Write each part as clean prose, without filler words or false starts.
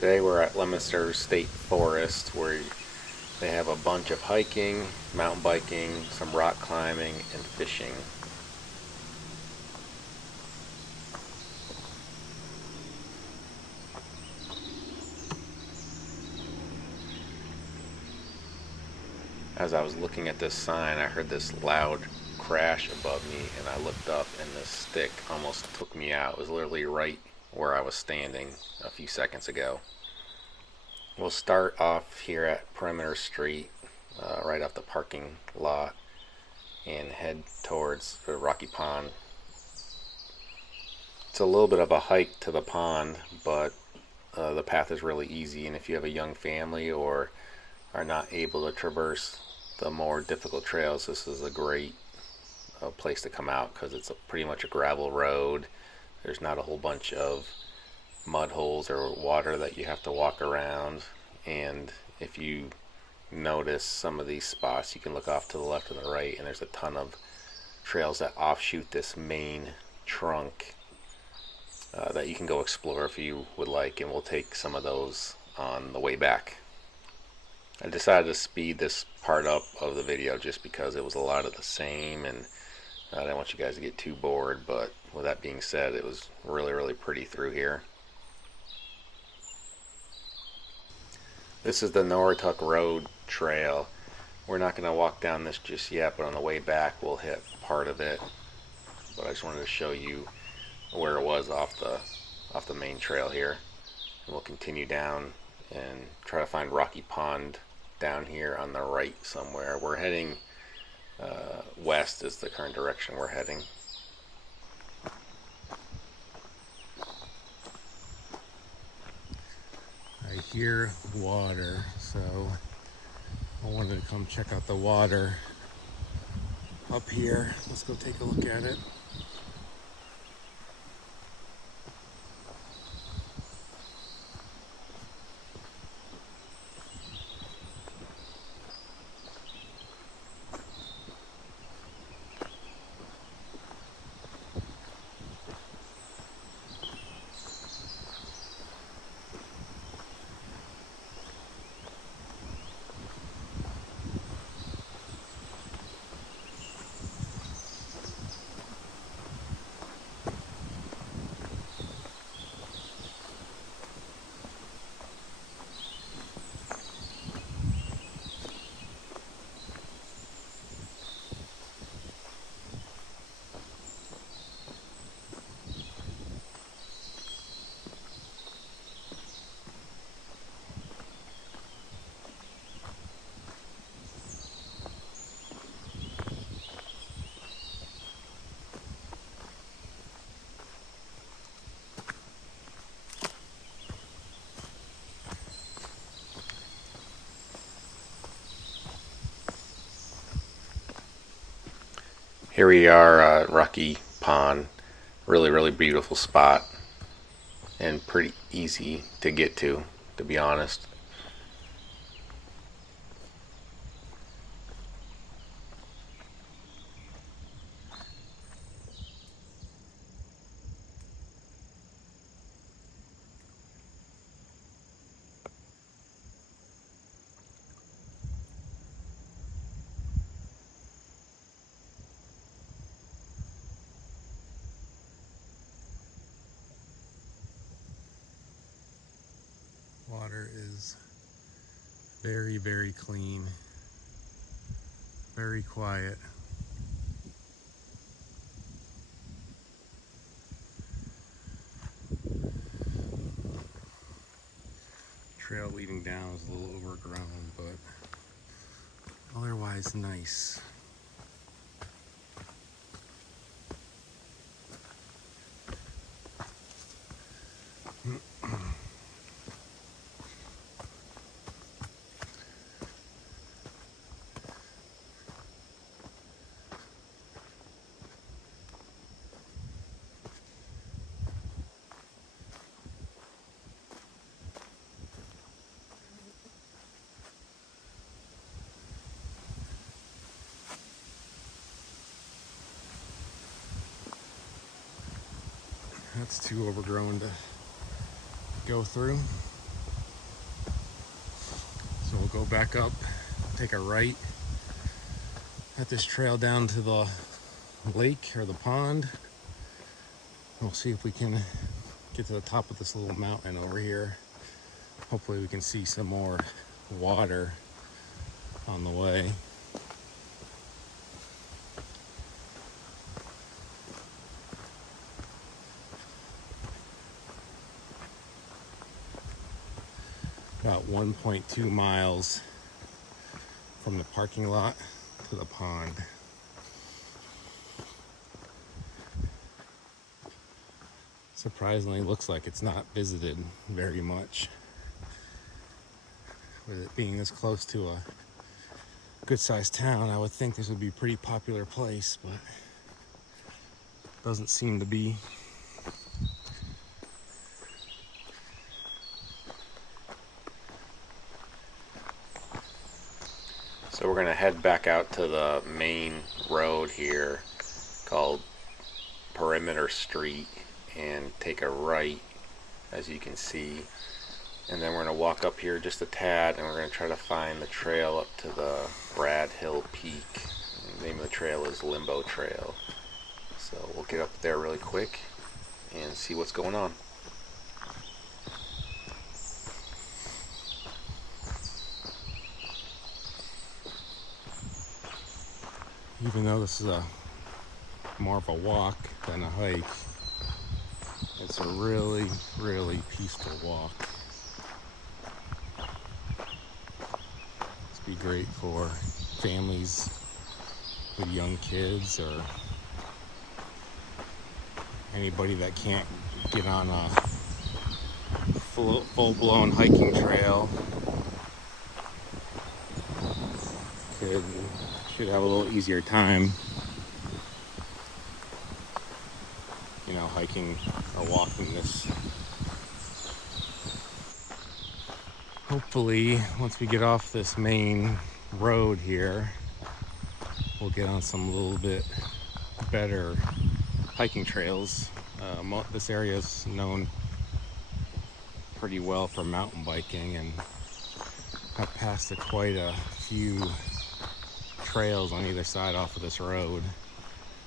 Today we're at Leominster State Forest where they have a bunch of hiking, mountain biking, some rock climbing, and fishing. As I was looking at this sign, I heard this loud crash above me, and I looked up and this stick almost took me out. It was literally right where I was standing a few seconds ago. We'll start off here at Perimeter Street, right off the parking lot, and head towards the Rocky Pond. It's a little bit of a hike to the pond, but the path is really easy, and if you have a young family or are not able to traverse the more difficult trails, this is a great place to come out because it's pretty much a gravel road. There's not a whole bunch of mud holes or water that you have to walk around, and if you notice some of these spots, you can look off to the left and the right, and there's a ton of trails that offshoot this main trunk that you can go explore if you would like, and we'll take some of those on the way back. I decided to speed this part up of the video just because it was a lot of the same, and I didn't want you guys to get too bored, but with that being said, it was really pretty through here. This is the Norituck Road Trail. We're not going to walk down this just yet, but on the way back we'll hit part of it. But I just wanted to show you where it was off the main trail here. And we'll continue down and try to find Rocky Pond down here on the right somewhere. We're heading west is the current direction we're heading. I hear water, so I wanted to come check out the water up here. Let's go take a look at it. Here we are at Rocky Pond. Really beautiful spot and pretty easy to get to be honest. Water is very clean, very quiet. Trail leading down is a little overgrown, but otherwise nice. That's too overgrown to go through. go back up, take a right at this trail down to the lake or the pond. We'll see if we can get to the top of this little mountain over here. Hopefully we can see some more water on the way. About 1.2 miles from the parking lot to the pond. Surprisingly, looks like it's not visited very much. With it being this close to a good-sized town, I would think this would be a pretty popular place, but doesn't seem to be. So we're gonna head back out to the main road here called Perimeter Street and take a right, as you can see, and then we're gonna walk up here just a tad and we're gonna try to find the trail up to the Brad Hill Peak. The name of the trail is Limbo Trail. So we'll get up there really quick and see what's going on. Even though this is more of a walk than a hike, it's a really, really peaceful walk. This would be great for families with young kids or anybody that can't get on a full-blown hiking trail. Should have a little easier time, you know, hiking or walking this. Hopefully, once we get off this main road here, we'll get on some little bit better hiking trails. This area is known pretty well for mountain biking, and I've passed quite a few trails on either side off of this road.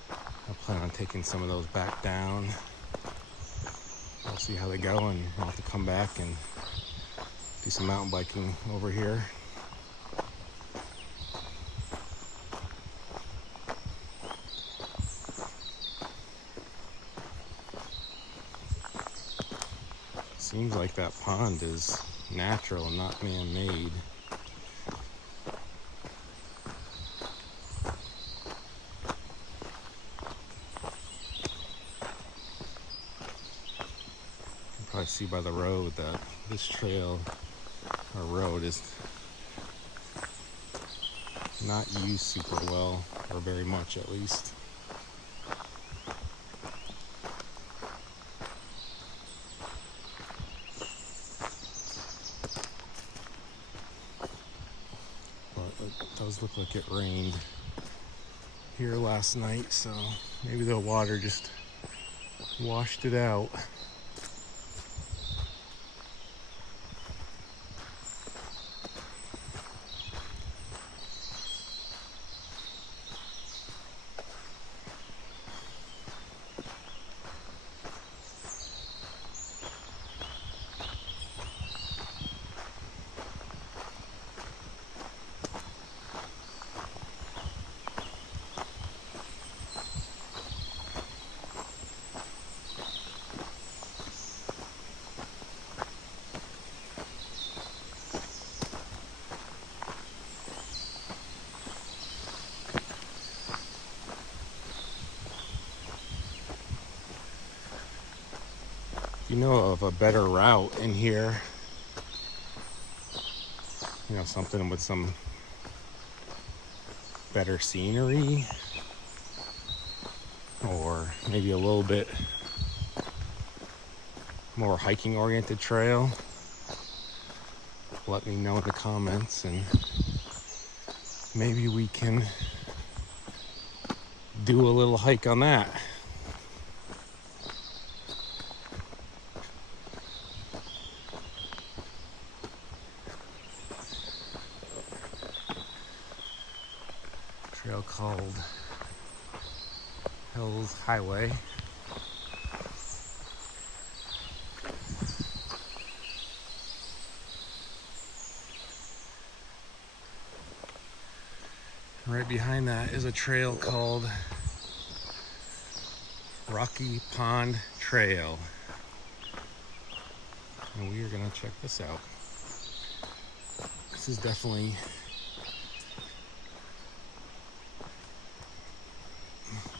I plan on taking some of those back down. I'll see how they go, and I'll have to come back and do some mountain biking over here. Seems like that pond is natural and not man-made. I see by the road that this trail or road is not used super well, or very much at least. But it does look like it rained here last night, so maybe the water just washed it out. You know of a better route in here, you know, something with some better scenery, or maybe a little bit more hiking oriented trail, let me know in the comments and maybe we can do a little hike on that. trail called Hills Highway. Right behind that is a trail called Rocky Pond Trail. And we are going to check this out. This is definitely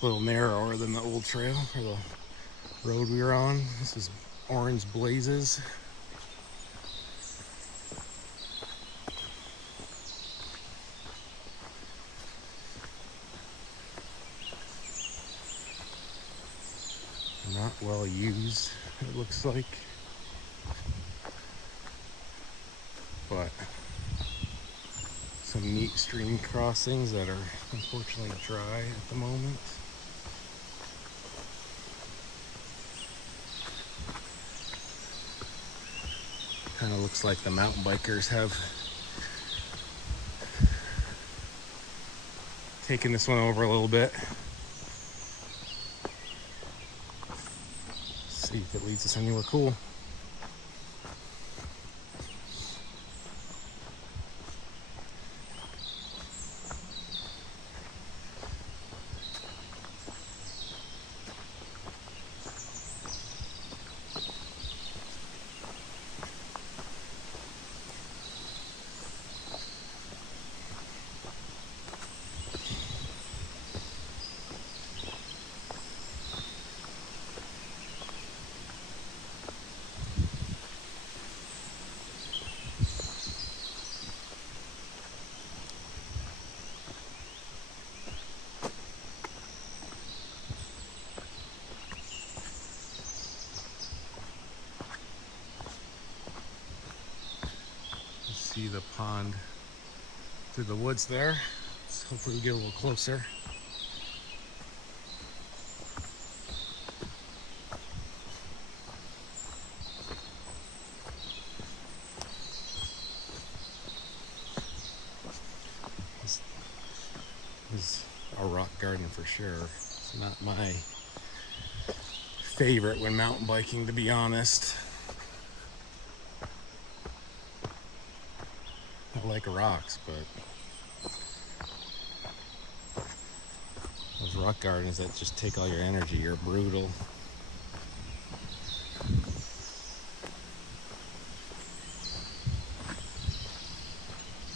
a little narrower than the old trail or the road we were on. This is Orange Blazes. Not well used, it looks like, but some neat stream crossings that are unfortunately dry at the moment. Kind of looks like the mountain bikers have taken this one over a little bit. See if it leads us anywhere cool. See the pond through the woods there. So hopefully we get a little closer. This is a rock garden for sure. It's not my favorite when mountain biking, to be honest. I like rocks, but those rock gardens that just take all your energy are brutal.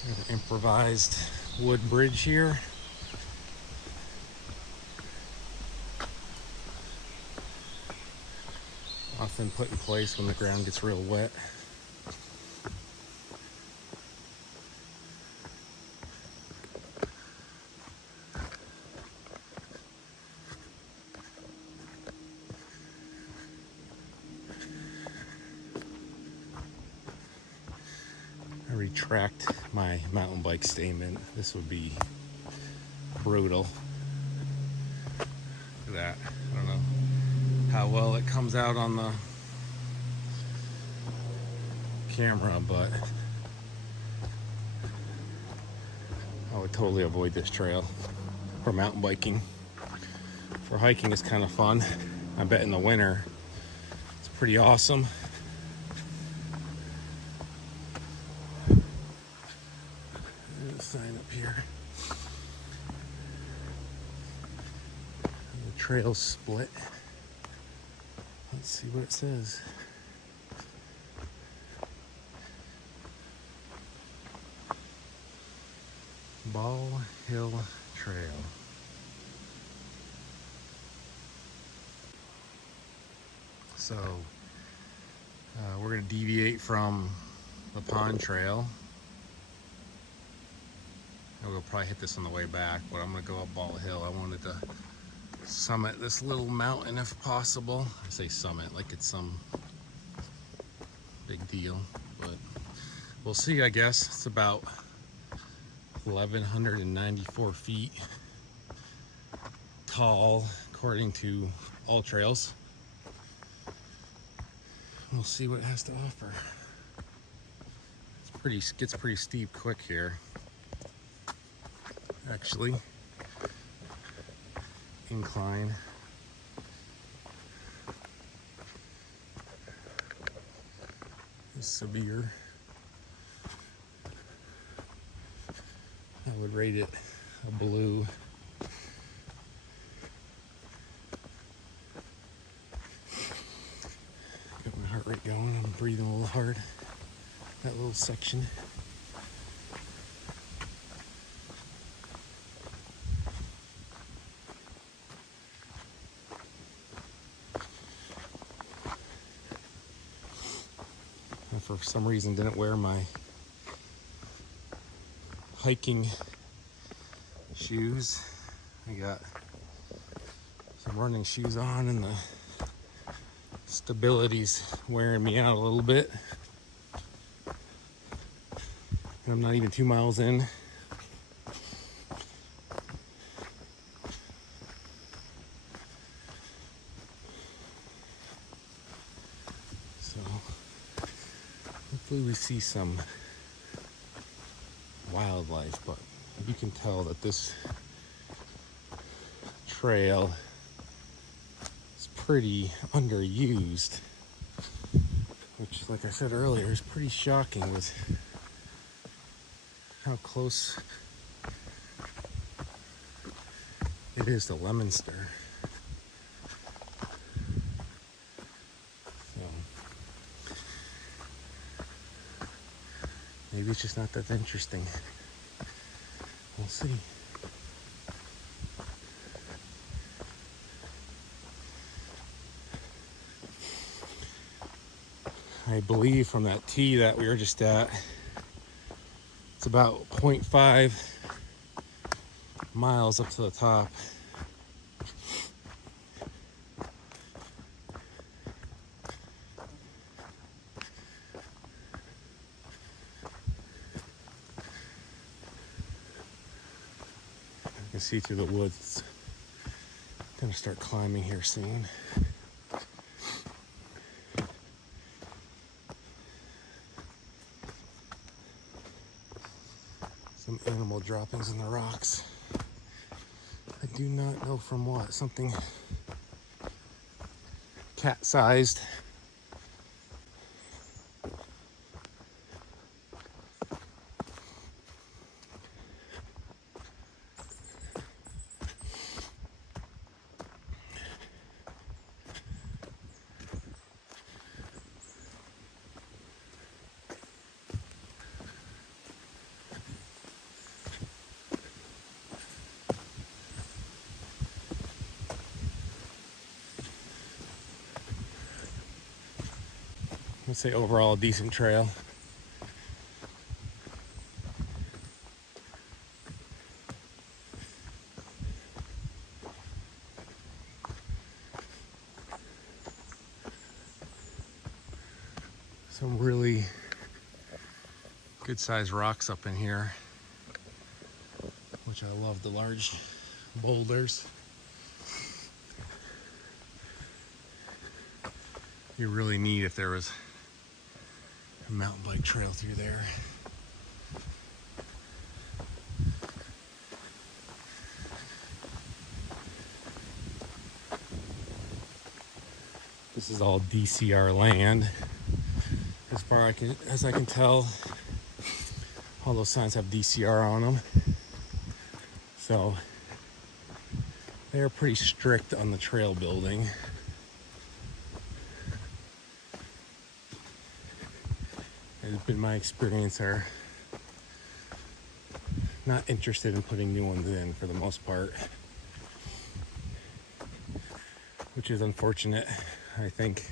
We have an improvised wood bridge here. Often put in place when the ground gets real wet. Retract my mountain bike statement. This would be brutal. Look at that. I don't know how well it comes out on the camera, but I would totally avoid this trail for mountain biking. For hiking, it's kind of fun. I bet in the winter it's pretty awesome. Sign up here. The trail's split. Let's see what it says. Ball Hill Trail. So we're going to deviate from the pond trail. We'll probably hit this on the way back, but I'm gonna go up Ball Hill. I wanted to summit this little mountain if possible. I say summit like it's some big deal, but we'll see, I guess. It's about 1,194 feet tall, according to All Trails. We'll see what it has to offer. Gets pretty steep quick here. Actually, incline. It's severe. I would rate it a blue. Got my heart rate going. I'm breathing a little hard. That little section. And for some reason didn't wear my hiking shoes. I got some running shoes on and the stability's wearing me out a little bit. And I'm not even 2 miles in. So hopefully we see some wildlife, but you can tell that this trail is pretty underused, which, like I said earlier, is pretty shocking with how close it is to Leominster. So maybe it's just not that interesting. We'll see. I believe from that tee that we were just at, it's about 0.5 miles up to the top. I can see through the woods. Gonna start climbing here soon. Some animal droppings in the rocks. I do not know from what. Something cat-sized. Let's say overall a decent trail. Some really good sized rocks up in here, which I love, the large boulders. You really need if there was a mountain bike trail through there. This is all DCR land. As far as I can tell, all those signs have DCR on them. So they are pretty strict on the trail building. It's been my experience, are not interested in putting new ones in for the most part, which is unfortunate. I think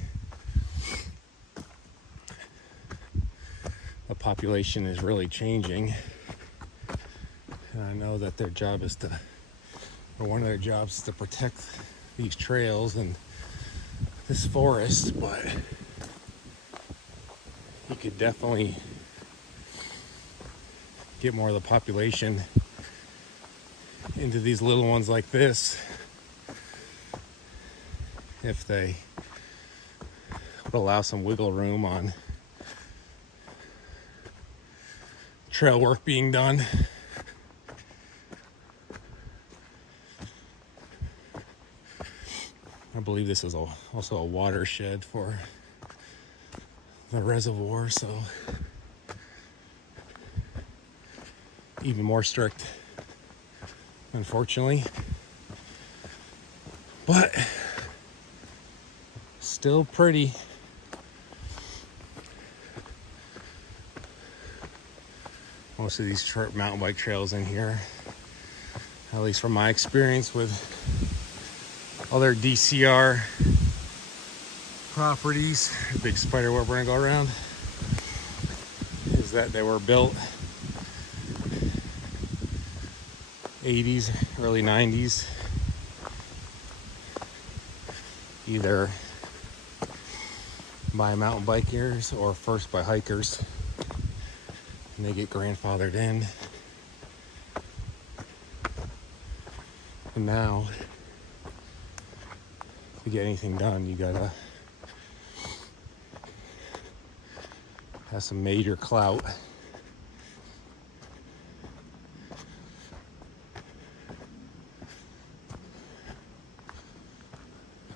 the population is really changing, and I know that their job is to, or one of their jobs is to protect these trails and this forest, but you could definitely get more of the population into these little ones like this if they would allow some wiggle room on trail work being done. believe this is also a watershed for the reservoir, so even more strict, unfortunately. But still pretty. Most of these short mountain bike trails in here, at least from my experience with other DCR properties, big spider web we're gonna go around, is that they were built 80s, early 90s, either by mountain bikers or first by hikers, and they get grandfathered in. And now, to get anything done, you gotta have some major clout.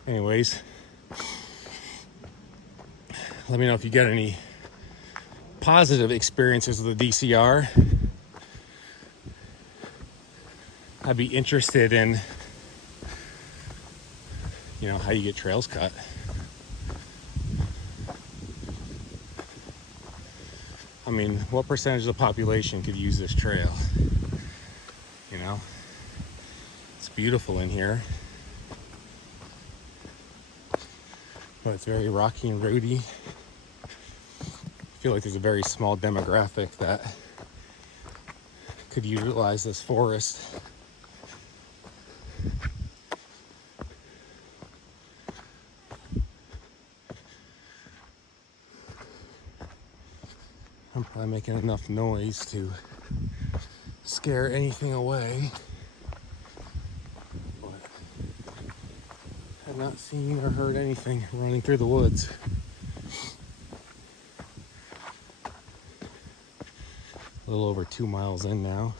Anyways, let me know if you got any positive experiences with the DCR. I'd be interested in, how you get trails cut. I mean, what percentage of the population could use this trail? It's beautiful in here, but it's very rocky and rooty. I feel like there's a very small demographic that could utilize this forest. I'm probably making enough noise to scare anything away, but I've not seen or heard anything running through the woods. A little over 2 miles in now.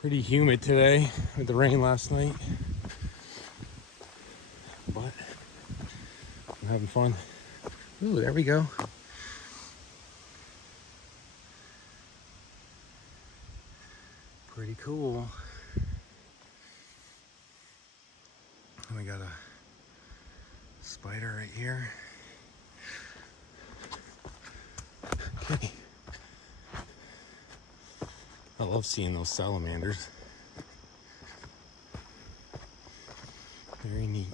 Pretty humid today with the rain last night, but I'm having fun. Ooh, there we go. Pretty cool. And we got a spider right here. Okay. I love seeing those salamanders. Very neat.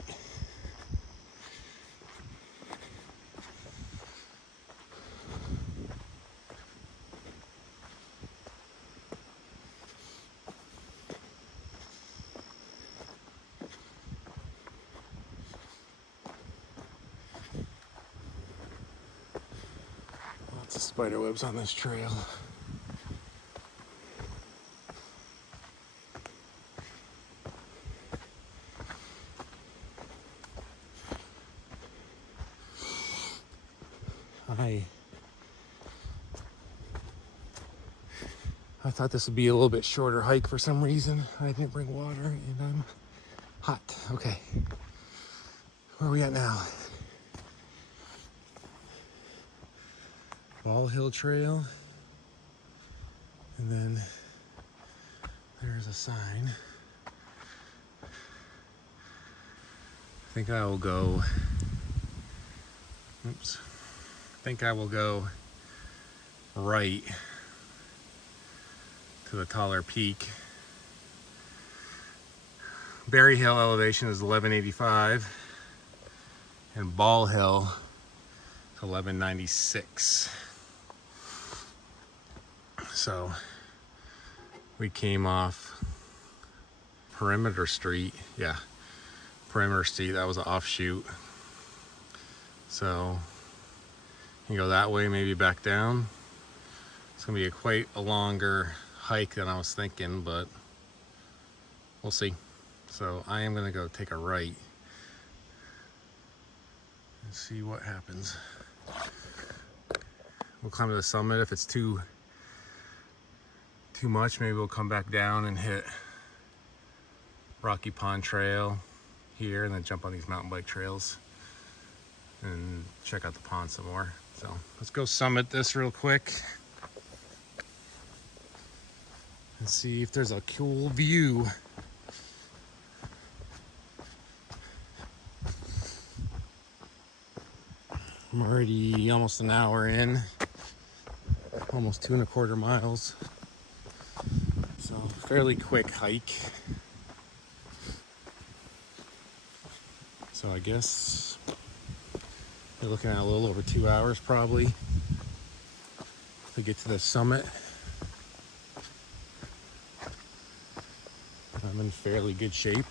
Lots of spider webs on this trail. I thought this would be a little bit shorter hike for some reason. I didn't bring water and I'm hot. Okay. Where are we at now? Ball Hill Trail. And then there's a sign. I think I will go, right to the taller peak. Berry Hill elevation is 1185 and Ball Hill is 1196. So we came off Perimeter Street. Yeah, Perimeter Street, that was an offshoot. So you go that way, maybe back down. It's gonna be quite a longer hike than I was thinking, but we'll see. So I am gonna go take a right and see what happens. We'll climb to the summit. If it's too much, maybe we'll come back down and hit Rocky Pond Trail here and then jump on these mountain bike trails and check out the pond some more. So let's go summit this real quick and see if there's a cool view. I'm already almost an hour in, almost 2.25 miles. So fairly quick hike. So I guess you're looking at a little over 2 hours probably to get to the summit. I'm in fairly good shape.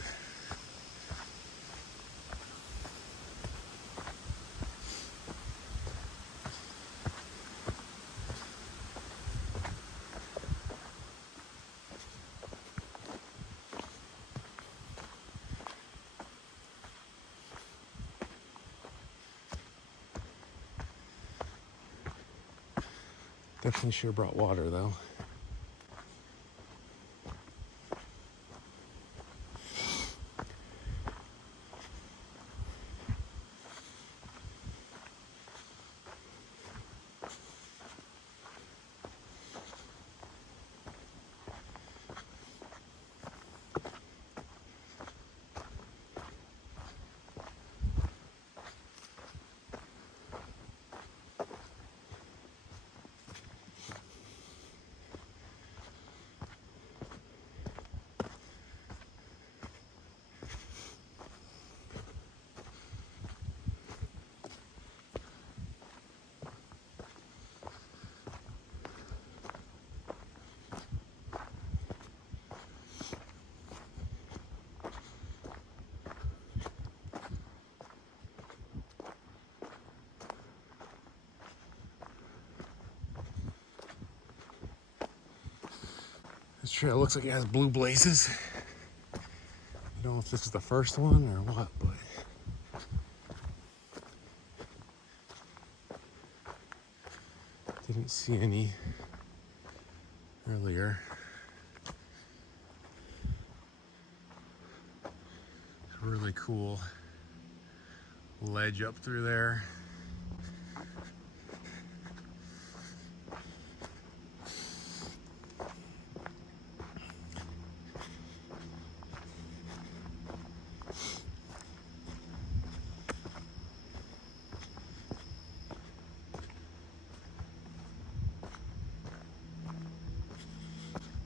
Definitely should have brought water though. This trail looks like it has blue blazes. I don't know if this is the first one or what, but didn't see any earlier. It's a really cool ledge up through there.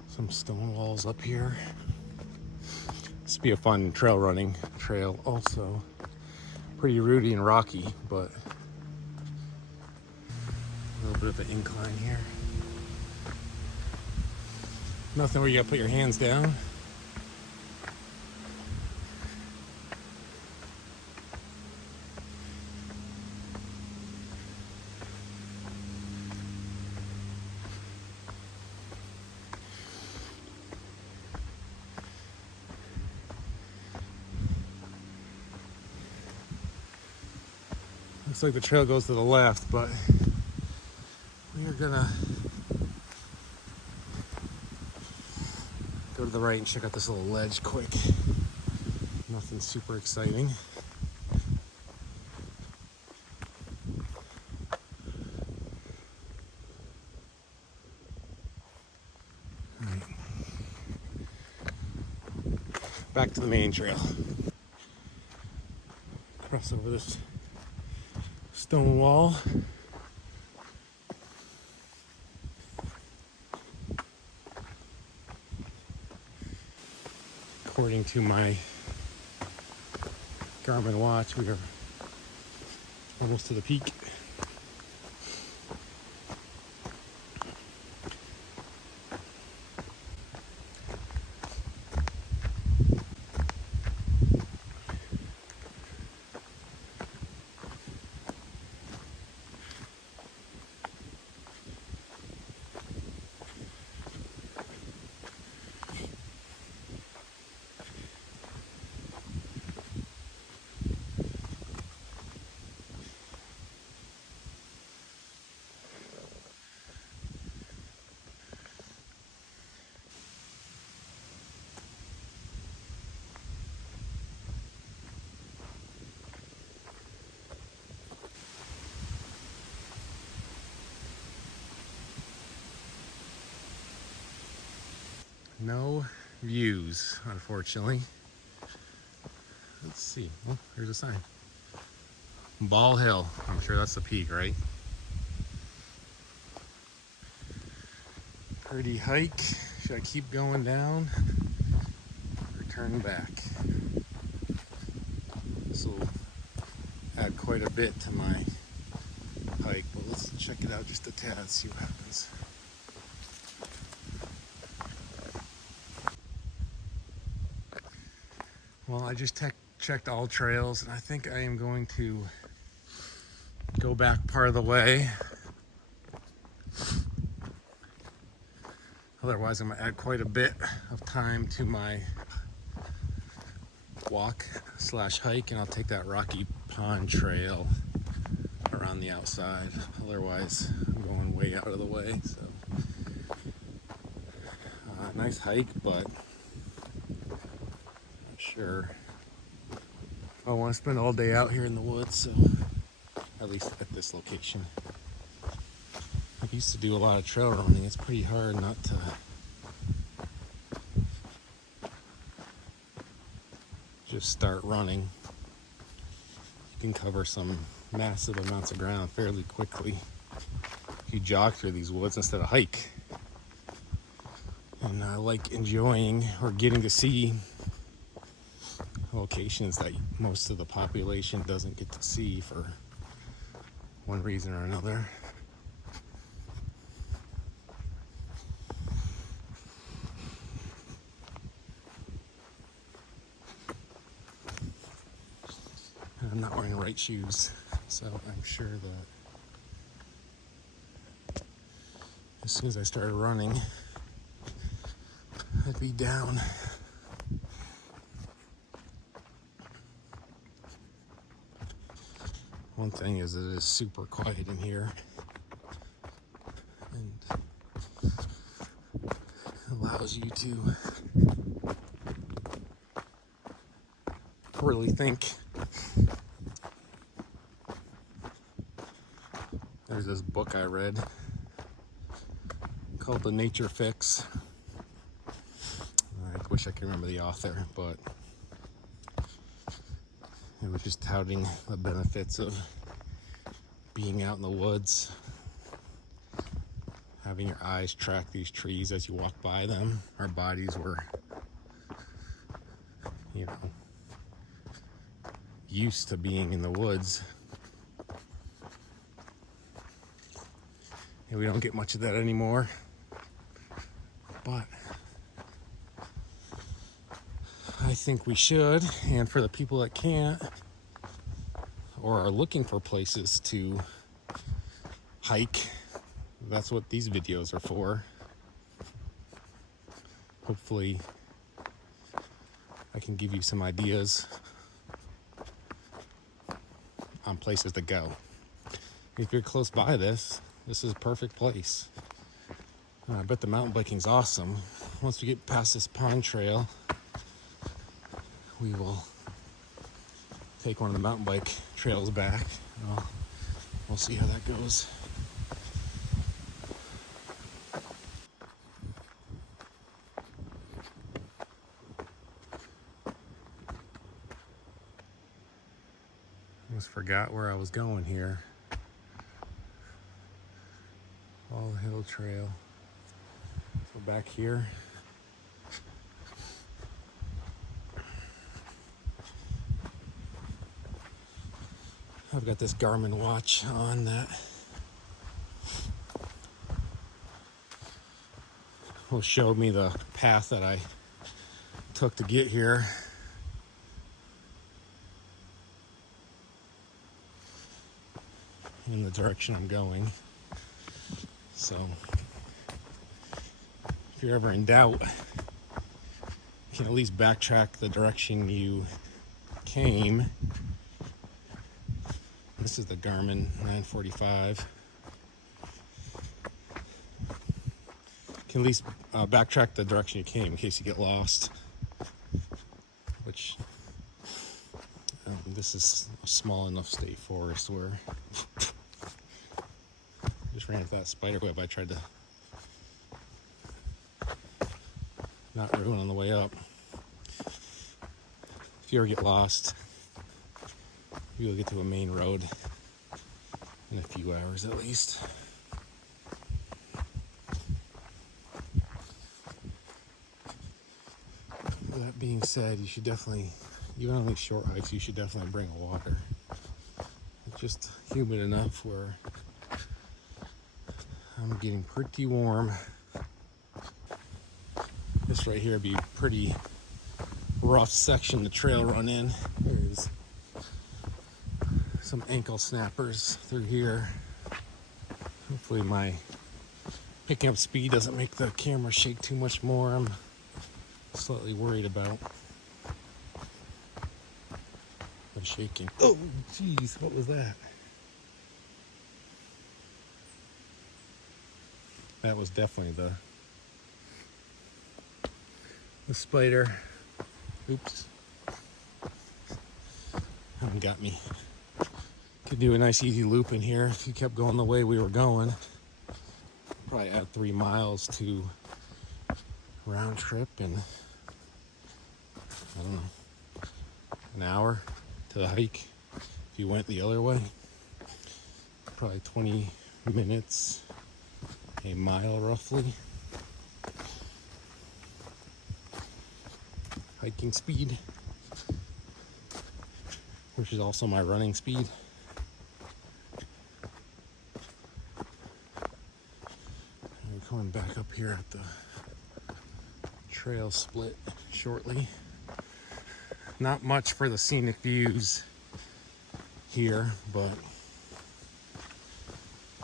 Some stone walls up here. This would be a fun trail running trail also. Pretty rooty and rocky, but a little bit of an incline here. Nothing where you gotta put your hands down. Looks like the trail goes to the left, but we are gonna go to the right and check out this little ledge quick. Nothing super exciting. All right. Back to the main trail. Cross over this stone wall. According to my Garmin watch, we are almost to the peak. No views, unfortunately. Let's see. Oh, here's a sign. Ball Hill. I'm sure that's the peak, right? Pretty hike. Should I keep going down or turn back? This will add quite a bit to my hike, but let's check it out just a tad, see what happens. Well, I just checked all trails, and I think I am going to go back part of the way. Otherwise, I'm going to add quite a bit of time to my walk / hike, and I'll take that Rocky Pond Trail around the outside. Otherwise, I'm going way out of the way. So, nice hike, but not sure I want to spend all day out here in the woods. So, at least at this location. I used to do a lot of trail running. It's pretty hard not to just start running. You can cover some massive amounts of ground fairly quickly if you jog through these woods instead of hike. And I like enjoying or getting to see locations that most of the population doesn't get to see for one reason or another. I'm not wearing the right shoes, so I'm sure that as soon as I started running, I'd be down. One thing is, it is super quiet in here, and allows you to really think. There's this book I read called The Nature Fix. I wish I could remember the author, but it was just touting the benefits of being out in the woods, having your eyes track these trees as you walk by them. Our bodies were, used to being in the woods. And we don't get much of that anymore. But I think we should. And for the people that can't or are looking for places to hike, that's what these videos are for. Hopefully I can give you some ideas on places to go. If you're close by this is a perfect place. I bet the mountain biking's awesome. Once we get past this pond trail, we will take one of the mountain bike trails back. We'll see how that goes. Almost forgot where I was going here. All Hill Trail. So back here. I've got this Garmin watch on that will show me the path that I took to get here. In the direction I'm going. So if you're ever in doubt, you can at least backtrack the direction you came. This is the Garmin 945. You can at least backtrack the direction you came in case you get lost. Which this is a small enough state forest where just ran into that spider web. I tried to not ruin on the way up. If you ever get lost, you'll get to a main road in a few hours at least. That being said, you should definitely, even on these short hikes, you should definitely bring a water. It's just humid enough where I'm getting pretty warm. This right here would be a pretty rough section to trail run in. There's some ankle snappers through here. Hopefully my picking up speed doesn't make the camera shake too much more. I'm slightly worried about the shaking. Oh, jeez, what was that? That was definitely the spider. Oops. Haven't got me. Could do a nice easy loop in here if you kept going the way we were going. Probably add 3 miles to round trip and I don't know, an hour to the hike if you went the other way. Probably 20 minutes, a mile roughly. Hiking speed, which is also my running speed. We're coming back up here at the trail split shortly. Not much for the scenic views here, but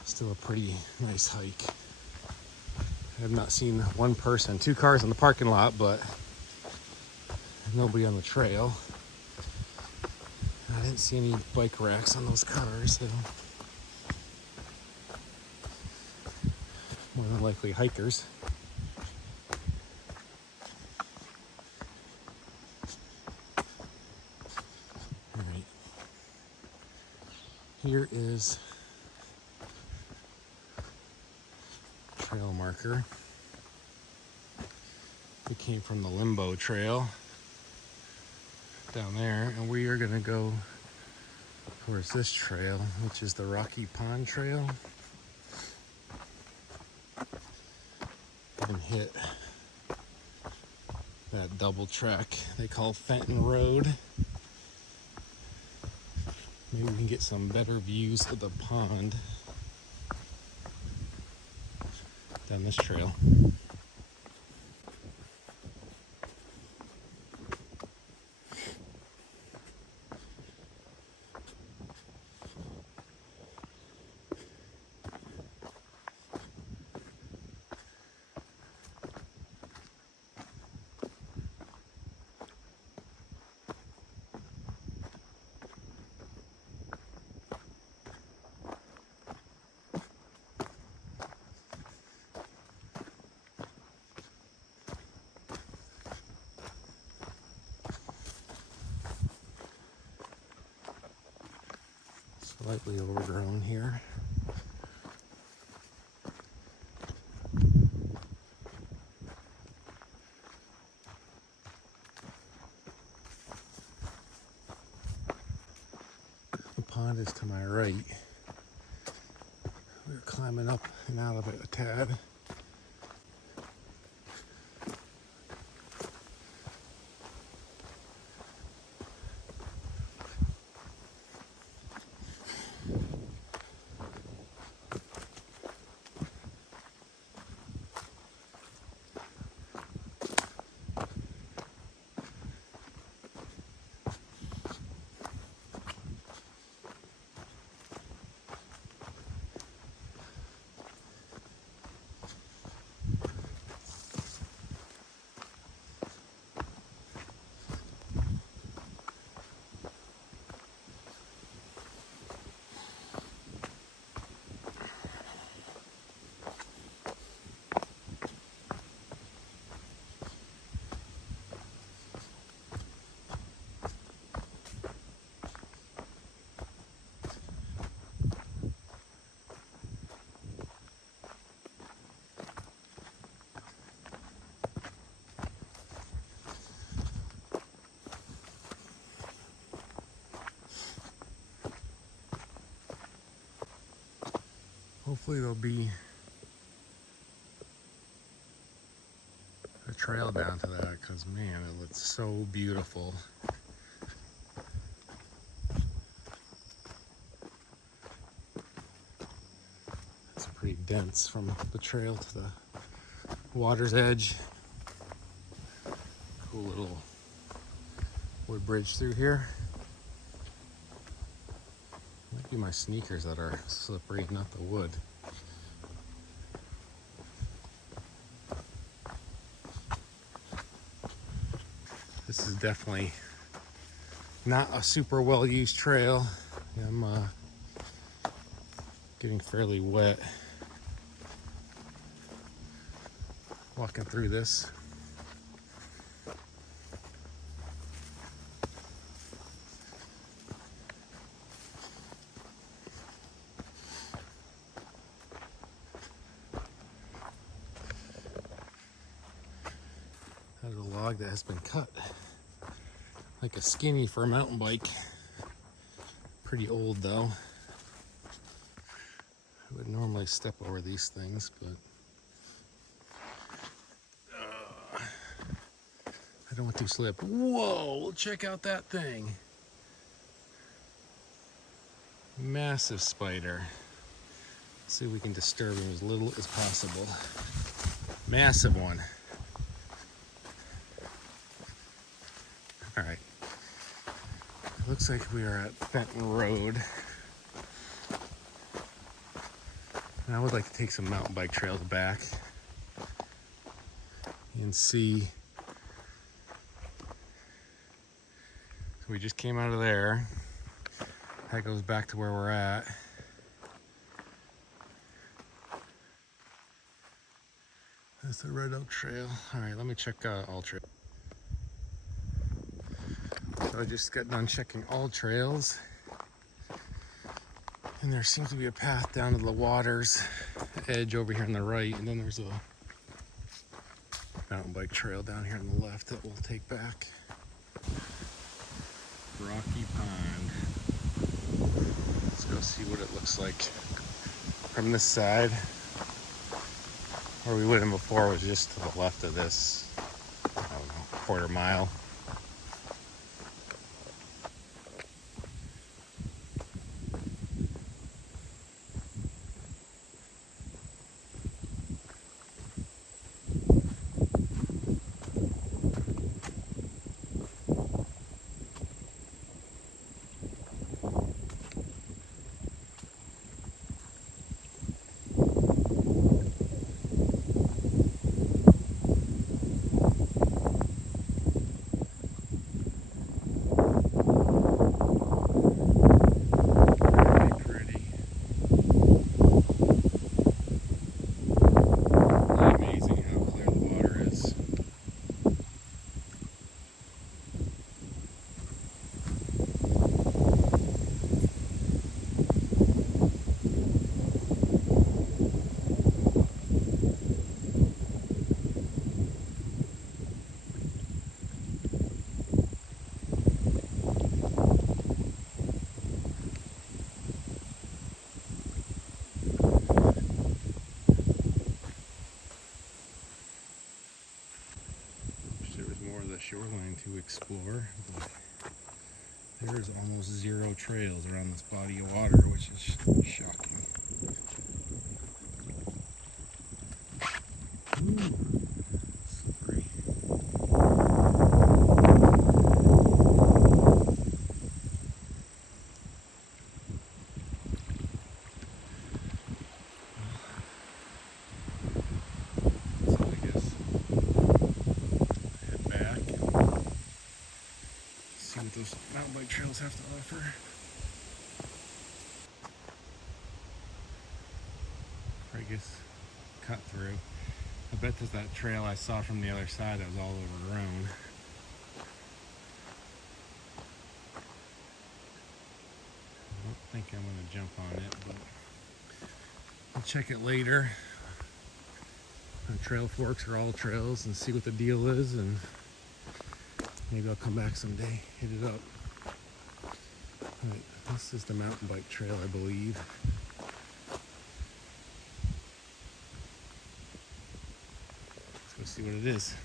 still a pretty nice hike. I have not seen one person, 2 cars in the parking lot, but nobody on the trail. I didn't see any bike racks on those cars, so more than likely hikers. All right, here is trail marker. We came from the Limbo Trail down there, and we are gonna go towards this trail, which is the Rocky Pond Trail, and hit that double track they call Fenton Road. Maybe we can get some better views of the pond down this trail. Slightly overgrown here. The pond is to my right. We're climbing up and out of it a tad. Hopefully there'll be a trail down to that, because man, it looks so beautiful. It's pretty dense from the trail to the water's edge. Cool little wood bridge through here. Might be my sneakers that are slippery, not the wood. This is definitely not a super well used trail. I'm getting fairly wet walking through this. There's a log that has been cut like a skinny for a mountain bike. Pretty old though. I would normally step over these things, but I don't want to slip. Whoa, check out that thing. Massive spider. Let's see if we can disturb him as little as possible. Massive one. All right. Looks like we are at Fenton Road. And I would like to take some mountain bike trails back and see. So we just came out of there. That goes back to where we're at. That's the Red Oak Trail. All right, let me check all trails. So I just got done checking all trails. And there seems to be a path down to the water's edge over here on the right. And then there's a mountain bike trail down here on the left that we'll take back. Rocky Pond. Let's go see what it looks like from this side. Where we went in before was just to the left of this, I don't know, quarter mile. Shoreline to explore, but there's almost zero trails around this body of water, which is shocking. Ooh, slippery. Those mountain bike trails have to offer. I guess cut through. I bet there's that trail I saw from the other side that was all overgrown. I don't think I'm going to jump on it, but I'll check it later. The trail forks are all trails and see what the deal is, and maybe I'll come back someday, hit it up. All right, this is the mountain bike trail, I believe. See what it is.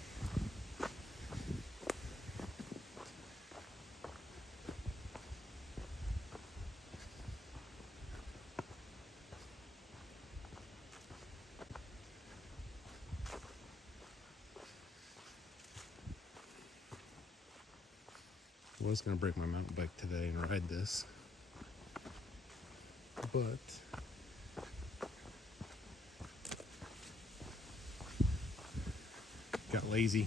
I was going to break my mountain bike today and ride this, but got lazy.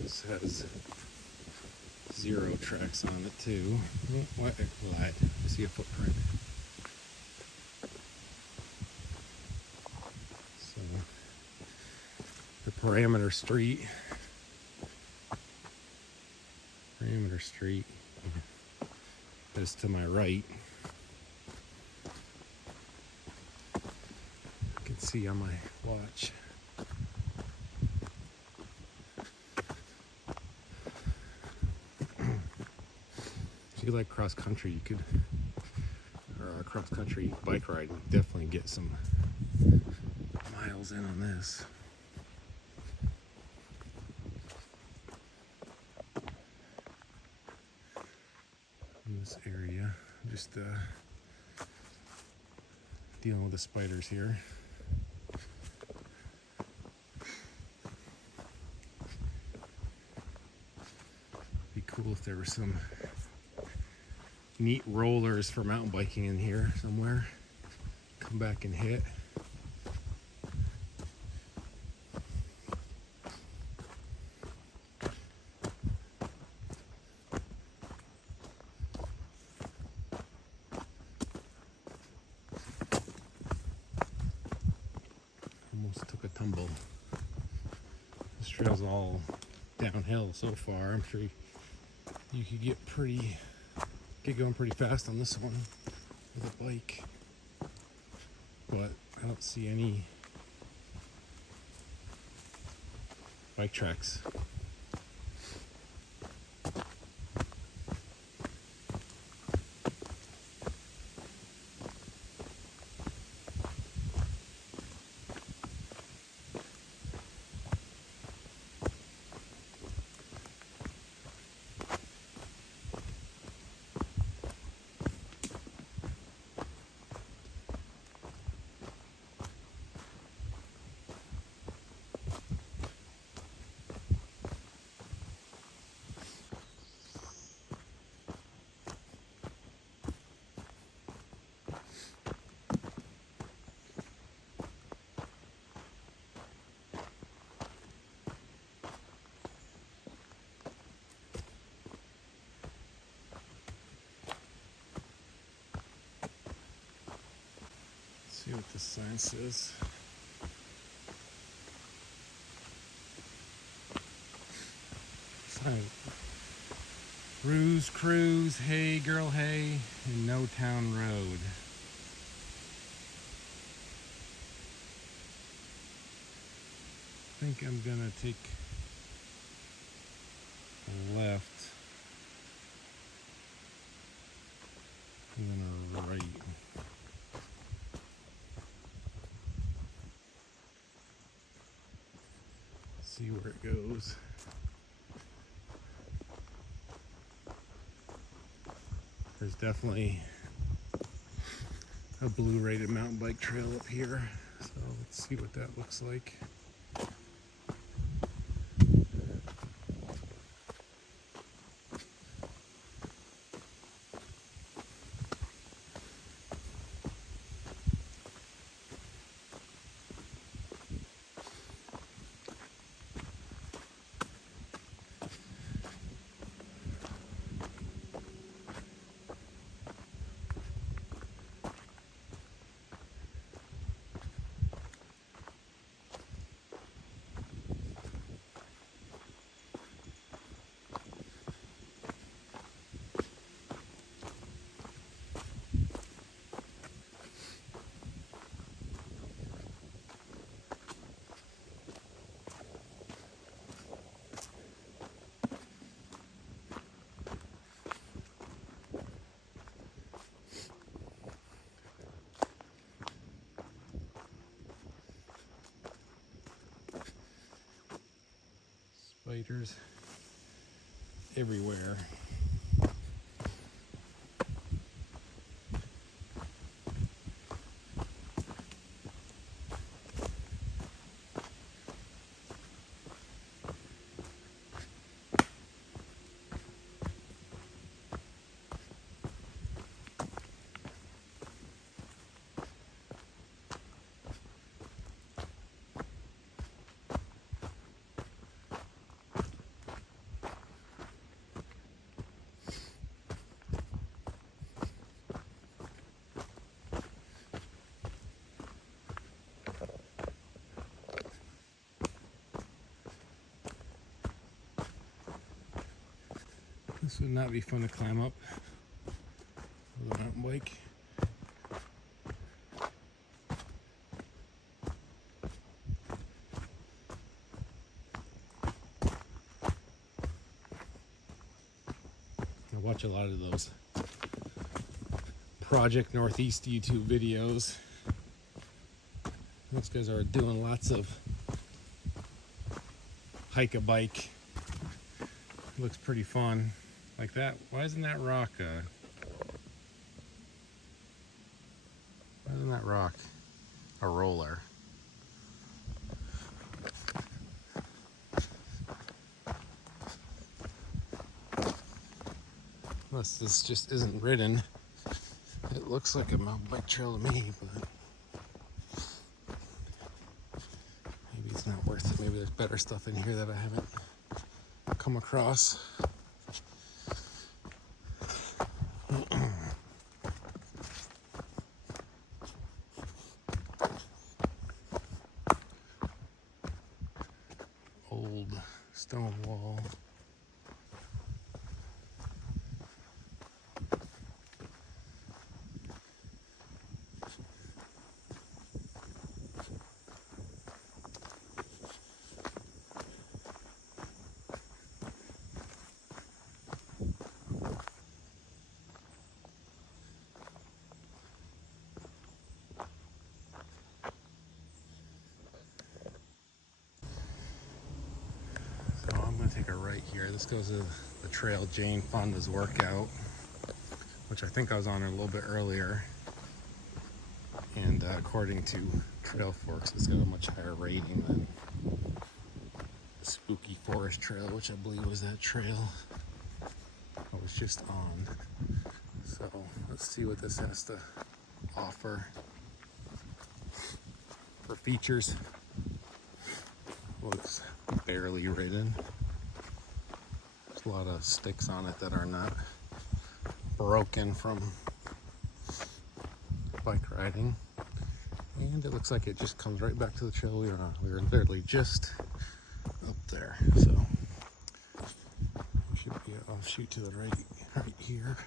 This has 0 tracks on it too. What? Lied. I see a footprint. So the Parameter Street is to my right. You can see on my watch. If you like cross country, you could, or cross country bike riding, definitely get some miles in on this. In this area, just dealing with the spiders here. Be cool if there were some neat rollers for mountain biking in here somewhere. Come back and hit. Almost took a tumble. This trail's all downhill so far. I'm sure you could get going pretty fast on this one with a bike, but I don't see any bike tracks. See what this sign says. Sign. Ruse Cruise, Hey Girl Hey, and No Town Road. I think I'm gonna take a left and then a right. See where it goes. There's definitely a blue rated mountain bike trail up here, so let's see what that looks like. spiders everywhere. This would not be fun to climb up with a mountain bike. I watch a lot of those Project Northeast YouTube videos. Those guys are doing lots of hike a bike. Looks pretty fun. Like that. Why isn't that rock a roller? Unless this just isn't ridden. It looks like a mountain bike trail to me, but maybe it's not worth it. Maybe there's better stuff in here that I haven't come across. Old stone wall. Take a right here. This goes to the trail Jane Fonda's workout, which I think I was on a little bit earlier. And according to Trail Forks, it's got a much higher rating than the Spooky Forest Trail, which I believe was that trail I was just on. So let's see what this has to offer for features. Looks barely ridden. A lot of sticks on it that are not broken from bike riding, and it looks like it just comes right back to the trail we were on. We were literally just up there, so we should be an offshoot to the right here.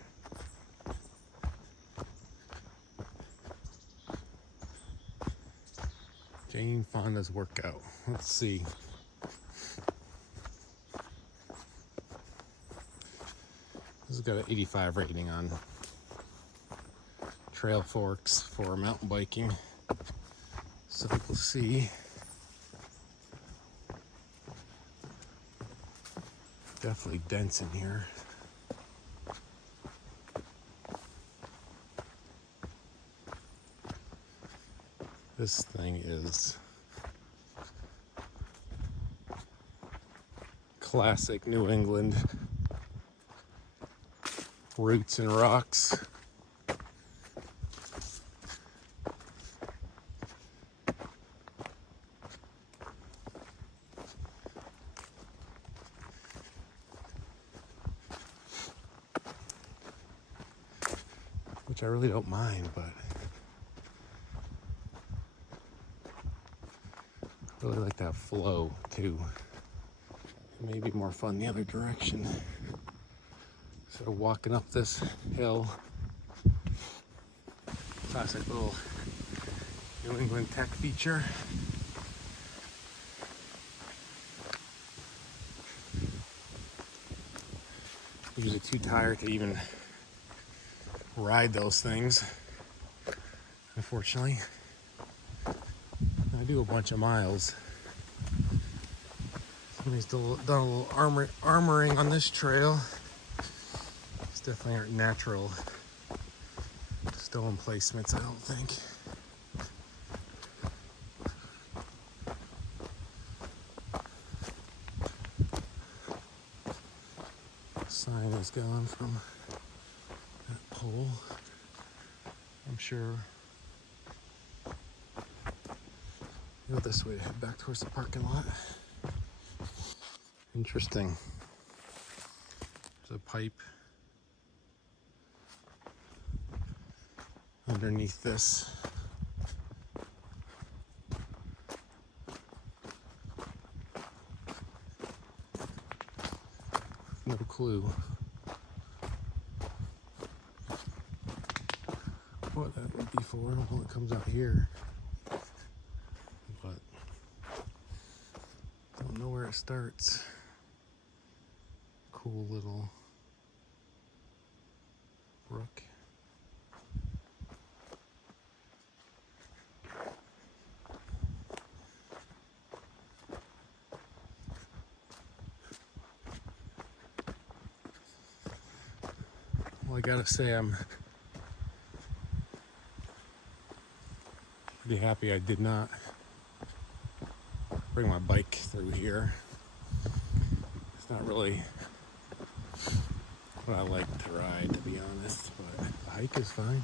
Jane Fonda's workout. Let's see. This has got an 85 rating on Trail Forks for mountain biking. So we'll see. Definitely dense in here. This thing is classic New England. Roots and rocks. Which I really don't mind, but I really like that flow too. It may be more fun the other direction. So walking up this hill, classic little New England tech feature. Usually too tired to even ride those things, unfortunately. I do a bunch of miles, And he's done a little armoring on this trail. These definitely aren't natural stone placements, I don't think. Sign is gone from that pole, I'm sure. Go this way to head back towards the parking lot. Interesting. There's a pipe underneath this. No clue what that would be for when it comes out here, but don't know where it starts. Cool little brook. Well, I gotta say, I'm pretty happy I did not bring my bike through here. It's not really what I like to ride, to be honest, but the hike is fine.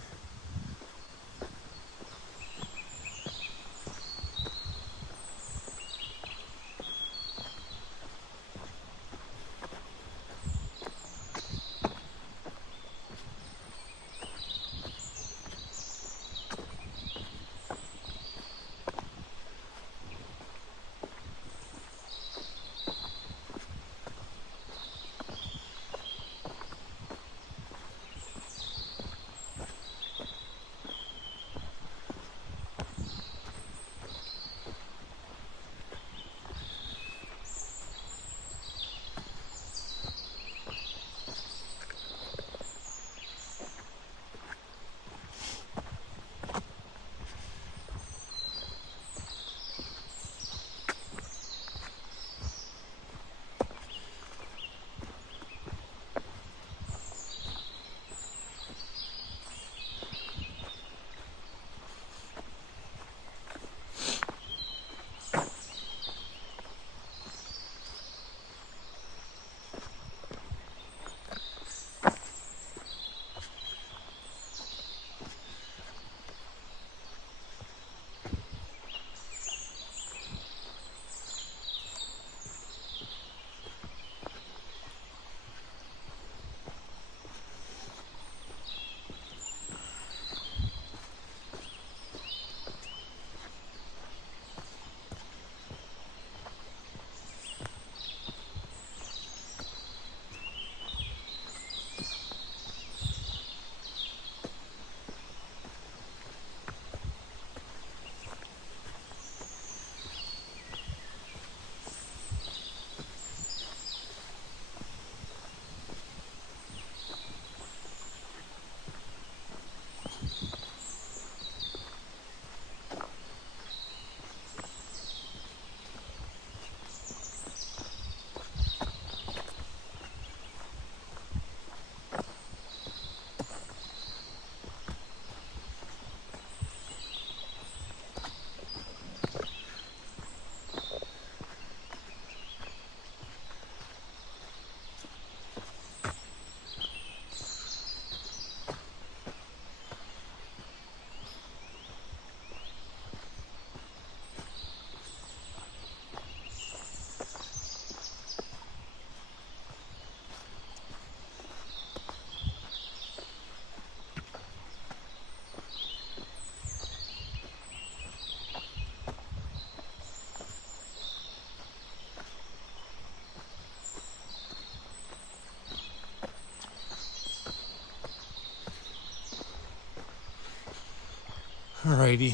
Alrighty,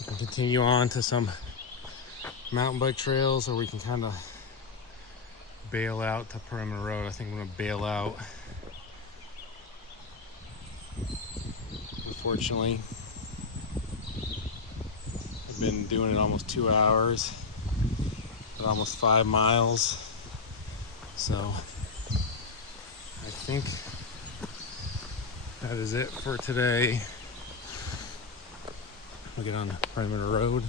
we can continue on to some mountain bike trails, or we can kind of bail out to Perimeter Road. I think I'm gonna bail out, unfortunately. I've been doing it almost 2 hours. at almost 5 miles. So I think that is it for today. We'll get on Perimeter Road.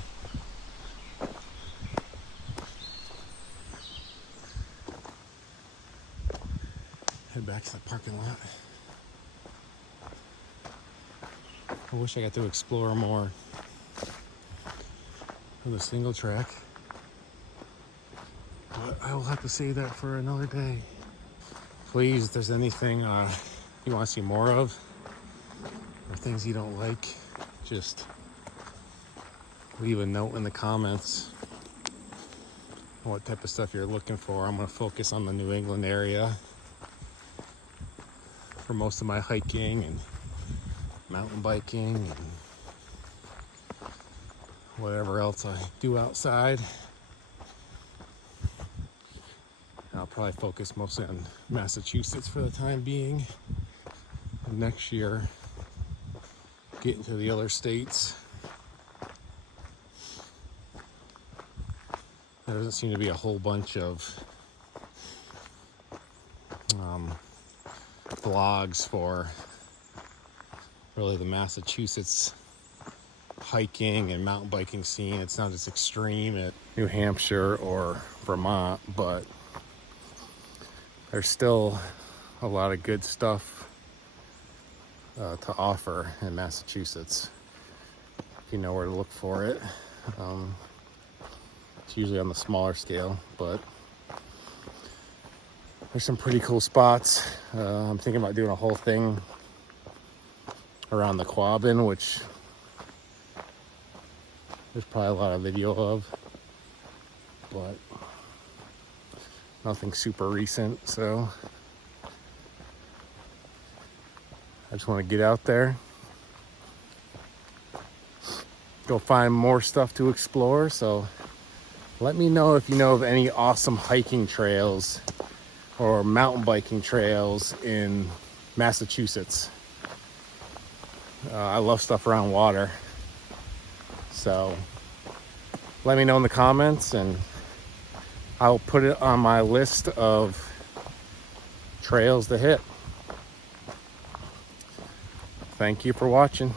Head back to the parking lot. I wish I got to explore more of the single track, but I will have to save that for another day. Please, if there's anything you want to see more of, or things you don't like, just leave a note in the comments on what type of stuff you're looking for. I'm going to focus on the New England area for most of my hiking and mountain biking and whatever else I do outside. I'll probably focus mostly on Massachusetts for the time being. And next year, get into the other states. There doesn't seem to be a whole bunch of vlogs for really the Massachusetts hiking and mountain biking scene. It's not as extreme at New Hampshire or Vermont, but there's still a lot of good stuff to offer in Massachusetts if you know where to look for it. It's usually on the smaller scale, but there's some pretty cool spots. I'm thinking about doing a whole thing around the Quabbin, which there's probably a lot of video of, but nothing super recent. So I just want to get out there, go find more stuff to explore. So let me know if you know of any awesome hiking trails or mountain biking trails in Massachusetts. I love stuff around water. So let me know in the comments and I'll put it on my list of trails to hit. Thank you for watching.